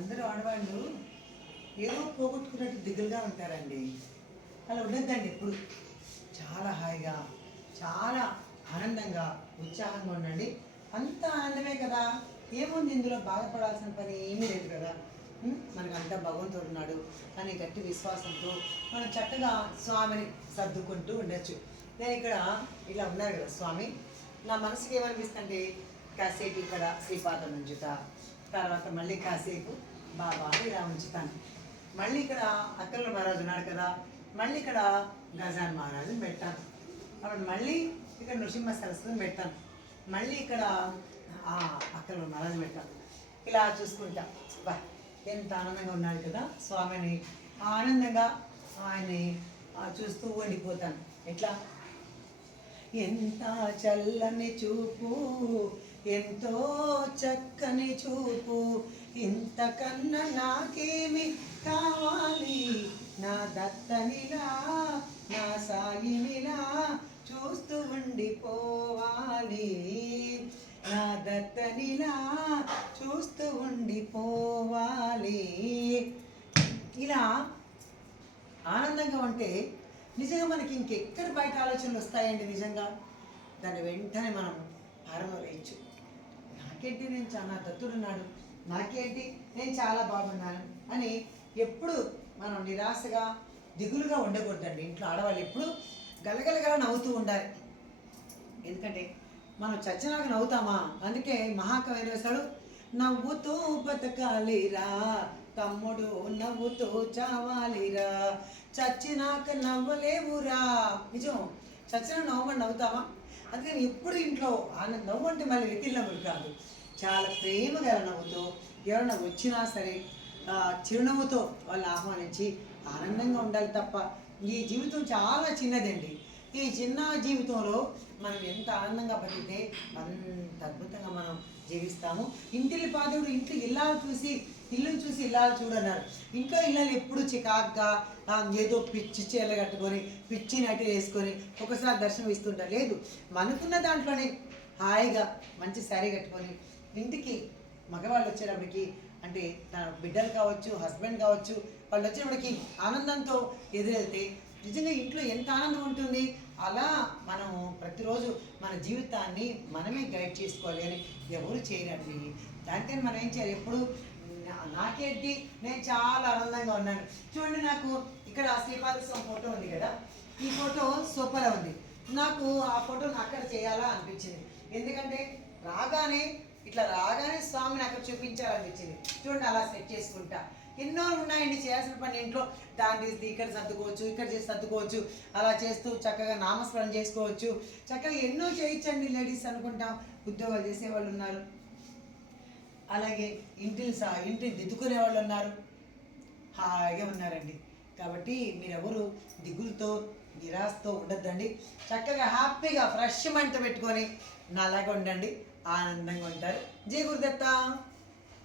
అందరూ ఆడవాళ్ళు ఏదో పోగొట్టుకున్నట్టు దిగులుగా ఉంటారండి. అలా ఉండద్దండి ఎప్పుడు. చాలా హాయిగా చాలా ఆనందంగా ఉత్సాహంగా ఉండండి. అంత ఆనందమే కదా. ఏముంది ఇందులో బాధపడాల్సిన పని ఏమీ లేదు కదా. మనకు అంతా భగవంతుడు ఉన్నాడు అనే గట్టి విశ్వాసంతో మనం చక్కగా స్వామిని సర్దుకుంటూ ఉండొచ్చు. నేను ఇక్కడ ఇలా ఉన్నారు కదా స్వామి. నా మనసుకి ఏమనిపిస్తుంది కాసేపు ఇక్కడ శ్రీపాదం ఉంచుత తర్వాత మళ్ళీ కాసేపు బాబా ఇలా ఉంచుతాను. మళ్ళీ ఇక్కడ అక్కల మహారాజు ఉన్నాడు కదా మళ్ళీ ఇక్కడ గజాన్ మహారాజుని పెట్టాను అప్పుడు మళ్ళీ ఇక్కడ నృసింహ సరస్వతిని పెట్టాను మళ్ళీ ఇక్కడ ఆ అక్కల మహారాజు పెట్టాను ఇలా చూసుకుంటా. బా ఎంత ఆనందంగా ఉన్నాడు కదా స్వామిని. ఆనందంగా ఆయన్ని చూస్తూ ఉండిపోతాను. ఎట్లా? ఎంత చల్లని చూపు ఎంతో చక్కని చూపు. ఇంతకన్నా నాకేమి కావాలి? నా దత్తనిలా నా సాయినిలా చూస్తూ ఉండిపోవాలి. నా దత్తనిలా చూస్తూ ఉండిపోవాలి. ఇలా ఆనందంగా ఉంటే నిజంగా మనకి ఇంకెక్కడ బయట ఆలోచనలు వస్తాయండి నిజంగా? దాన్ని వెంటనే మనం పారమవేయచ్చు నాకేంటి నేను చాలా దత్తుడున్నాడు? నాకేంటి నేను చాలా బాగున్నాను? అని ఎప్పుడు మనం నిరాశగా దిగులుగా ఉండకూడదండి. ఇంట్లో ఆడవాళ్ళు ఎప్పుడు గలగలగల నవ్వుతూ ఉండాలి. ఎందుకంటే మనం చచ్చినాక నవ్వుతామా? అందుకే మహాకవి వేశాడు నవ్వుతూ బతకాలిరా తమ్ముడు నవ్వుతూ చావాలిరా. చచ్చినాక నవ్వలేవురా. నిజం చచ్చిన నవ్వమని నవ్వుతావా? అందుకని ఎప్పుడు ఇంట్లో ఆనందం నవ్వు అంటే మళ్ళీ వెకిల్ నవ్వులు కాదు. చాలా ప్రేమగా నవ్వుతూ ఎవరైనా వచ్చినా సరే చిరునవ్వుతో వాళ్ళు ఆహ్వానించి ఆనందంగా ఉండాలి తప్ప ఈ జీవితం చాలా చిన్నదండి. ఈ చిన్న జీవితంలో మనం ఎంత ఆనందంగా బతికితే అంత అద్భుతంగా మనం జీవిస్తాము. ఇంటిల్లి పాదవుడు ఇంట్లో ఇల్లాలు చూసి ఇల్లుని చూసి ఇల్లాలు చూడన్నారు. ఇంట్లో ఇల్లాలు ఎప్పుడు చికాగ్గా ఏదో పిచ్చి చీరలు కట్టుకొని పిచ్చి నటి వేసుకొని ఒకసారి దర్శనం ఇస్తుంటారు లేదు మనకున్న దాంట్లోనే హాయిగా మంచి శారీ కట్టుకొని ఇంటికి మగవాళ్ళు వచ్చేటప్పటికి అంటే తన బిడ్డలు కావచ్చు హస్బెండ్ కావచ్చు వాళ్ళు వచ్చేటప్పటికి ఆనందంతో ఎదురెళ్తే నిజంగా ఇంట్లో ఎంత ఆనందం ఉంటుంది? అలా మనం ప్రతిరోజు మన జీవితాన్ని మనమే గైడ్ చేసుకోవాలి అని ఎవరు చేయరండి. దానికని మనం ఏం చేయాలి? ఎప్పుడు నాకేంటి? నేను చాలా ఆనందంగా ఉన్నాను. చూడండి నాకు ఇక్కడ శ్రీపాద స్వామి ఫోటో ఉంది కదా? ఈ ఫోటో సూపర్ ఉంది. నాకు ఆ ఫోటోని అక్కడ చేయాలా అనిపించింది. ఎందుకంటే రాగానే ఇట్లా రాగానే స్వామిని అక్కడ చూపించాలనిపించింది. చూడండి అలా సెట్ చేసుకుంటా. ఎన్నో ఉన్నాయండి చేయాల్సిన పని. ఇంట్లో దాన్ని తీసి ఇక్కడ సర్దుకోవచ్చు ఇక్కడ చేసి సర్దుకోవచ్చు. అలా చేస్తూ చక్కగా నామస్మరణ చేసుకోవచ్చు. చక్కగా ఎన్నో చేయించండి లేడీస్ అనుకుంటాం. ఉద్యోగాలు చేసేవాళ్ళు ఉన్నారు. అలాగే ఇంటిని సా ఇంటిని దిద్దుకునే వాళ్ళు ఉన్నారు. హాయిగా ఉన్నారండి. కాబట్టి మీరెవరు దిగులుతో నిరాశతో ఉండొద్దండి. చక్కగా హ్యాపీగా ఫ్రెష్ మంట పెట్టుకొని నల్లగా ఉండండి. ఆనందంగా ఉంటారు. జయ గురుదత్త!